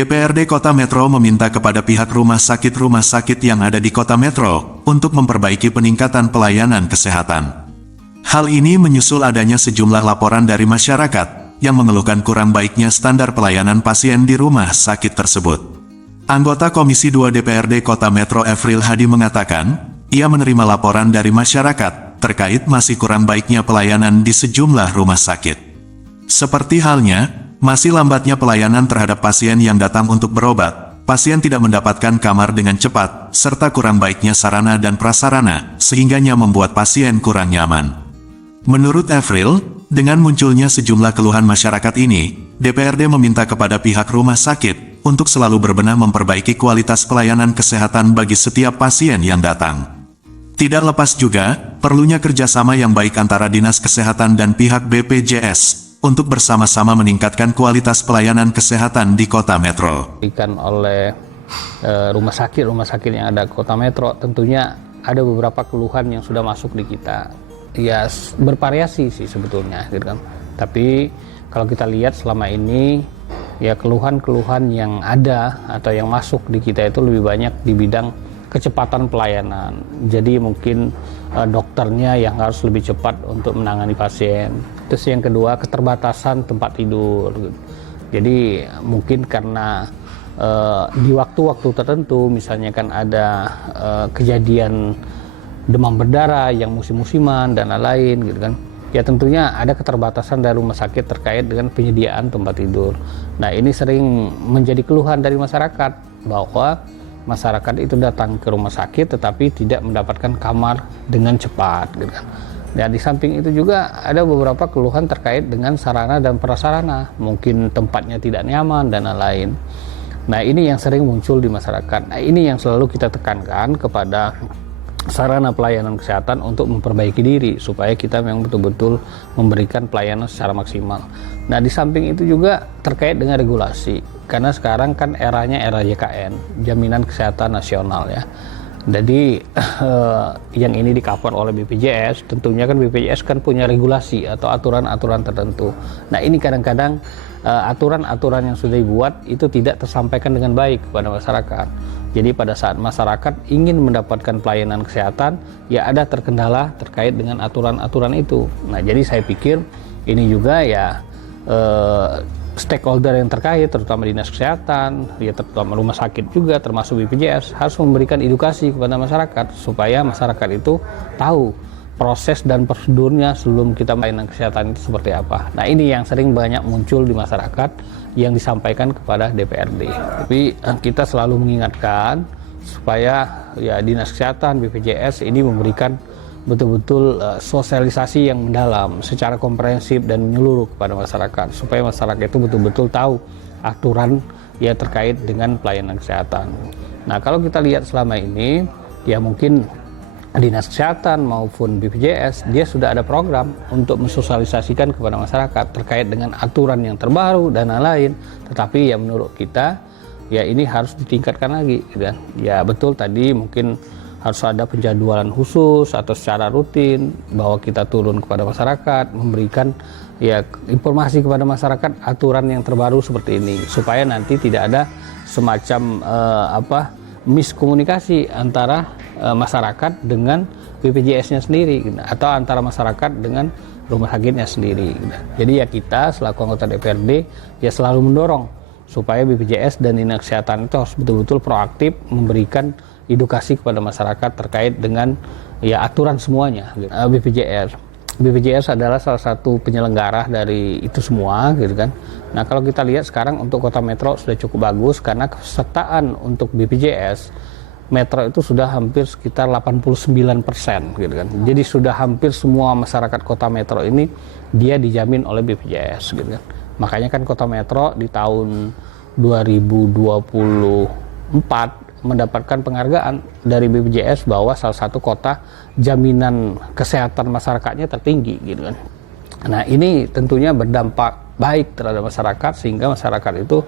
DPRD Kota Metro meminta kepada pihak rumah sakit yang ada di Kota Metro untuk memperbaiki peningkatan pelayanan kesehatan. Hal ini menyusul adanya sejumlah laporan dari masyarakat yang mengeluhkan kurang baiknya standar pelayanan pasien di rumah sakit tersebut. Anggota Komisi 2 DPRD Kota Metro Efril Hadi mengatakan, ia menerima laporan dari masyarakat terkait masih kurang baiknya pelayanan di sejumlah rumah sakit. Seperti halnya, masih lambatnya pelayanan terhadap pasien yang datang untuk berobat, pasien tidak mendapatkan kamar dengan cepat, serta kurang baiknya sarana dan prasarana, sehingganya membuat pasien kurang nyaman. Menurut Efril, dengan munculnya sejumlah keluhan masyarakat ini, DPRD meminta kepada pihak rumah sakit untuk selalu berbenah memperbaiki kualitas pelayanan kesehatan bagi setiap pasien yang datang. Tidak lepas juga, perlunya kerjasama yang baik antara Dinas Kesehatan dan pihak BPJS untuk bersama-sama meningkatkan kualitas pelayanan kesehatan di Kota Metro. Oleh rumah sakit yang ada di Kota Metro, tentunya ada beberapa keluhan yang sudah masuk di kita. Ya bervariasi sih sebetulnya, gitu kan. Tapi kalau kita lihat selama ini, ya keluhan-keluhan yang ada atau yang masuk di kita itu lebih banyak di bidang kecepatan pelayanan. Jadi mungkin dokternya yang harus lebih cepat untuk menangani pasien. Terus yang kedua, keterbatasan tempat tidur. Jadi mungkin karena di waktu-waktu tertentu, misalnya kan ada kejadian demam berdarah yang musim-musiman dan lain-lain, gitu kan. Ya tentunya ada keterbatasan dari rumah sakit terkait dengan penyediaan tempat tidur. Nah ini sering menjadi keluhan dari masyarakat bahwa masyarakat itu datang ke rumah sakit tetapi tidak mendapatkan kamar dengan cepat, gitu kan. Dan di samping itu juga ada beberapa keluhan terkait dengan sarana dan prasarana, mungkin tempatnya tidak nyaman dan lain-lain. Nah ini yang sering muncul di masyarakat. Nah ini yang selalu kita tekankan kepada sarana pelayanan kesehatan untuk memperbaiki diri supaya kita memang betul-betul memberikan pelayanan secara maksimal. Nah di samping itu juga terkait dengan regulasi, karena sekarang kan eranya era JKN, Jaminan Kesehatan Nasional ya. Jadi yang ini di-cover oleh BPJS, tentunya kan BPJS kan punya regulasi atau aturan-aturan tertentu. Nah ini kadang-kadang aturan-aturan yang sudah dibuat itu tidak tersampaikan dengan baik kepada masyarakat. Jadi pada saat masyarakat ingin mendapatkan pelayanan kesehatan, ya ada terkendala terkait dengan aturan-aturan itu. Nah jadi saya pikir ini juga ya stakeholder yang terkait, terutama Dinas Kesehatan, ya terutama rumah sakit juga, termasuk BPJS, harus memberikan edukasi kepada masyarakat supaya masyarakat itu tahu proses dan prosedurnya sebelum kita pelayanan kesehatan itu seperti apa. Nah ini yang sering banyak muncul di masyarakat yang disampaikan kepada DPRD. Tapi kita selalu mengingatkan supaya ya Dinas Kesehatan, BPJS ini memberikan betul-betul sosialisasi yang mendalam secara komprehensif dan menyeluruh kepada masyarakat supaya masyarakat itu betul-betul tahu aturan ya terkait dengan pelayanan kesehatan. Nah kalau kita lihat selama ini ya mungkin Dinas Kesehatan maupun BPJS dia sudah ada program untuk mensosialisasikan kepada masyarakat terkait dengan aturan yang terbaru dan lain-lain. Tetapi ya menurut kita ya ini harus ditingkatkan lagi, gitu. Ya betul tadi mungkin harus ada penjadwalan khusus atau secara rutin bahwa kita turun kepada masyarakat, memberikan ya informasi kepada masyarakat aturan yang terbaru seperti ini supaya nanti tidak ada semacam miskomunikasi antara masyarakat dengan BPJS-nya sendiri, gitu, atau antara masyarakat dengan rumah sakitnya sendiri, gitu. Jadi ya kita selaku anggota DPRD ya selalu mendorong supaya BPJS dan Dinas Kesehatan itu harus betul-betul proaktif memberikan edukasi kepada masyarakat terkait dengan ya aturan semuanya, gitu. BPJS adalah salah satu penyelenggara dari itu semua, gitu kan. Nah kalau kita lihat sekarang untuk Kota Metro sudah cukup bagus karena kesertaan untuk BPJS Metro itu sudah hampir sekitar 89%, gitu kan. Jadi sudah hampir semua masyarakat Kota Metro ini dia dijamin oleh BPJS, gitu kan. Makanya kan Kota Metro di tahun 2024 mendapatkan penghargaan dari BPJS bahwa salah satu kota jaminan kesehatan masyarakatnya tertinggi, gitu kan. Nah ini tentunya berdampak baik terhadap masyarakat sehingga masyarakat itu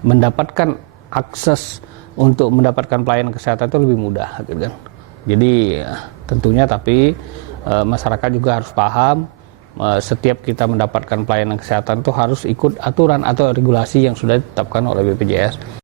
mendapatkan akses untuk mendapatkan pelayanan kesehatan itu lebih mudah, gitu kan. Jadi tentunya tapi masyarakat juga harus paham setiap kita mendapatkan pelayanan kesehatan itu harus ikut aturan atau regulasi yang sudah ditetapkan oleh BPJS.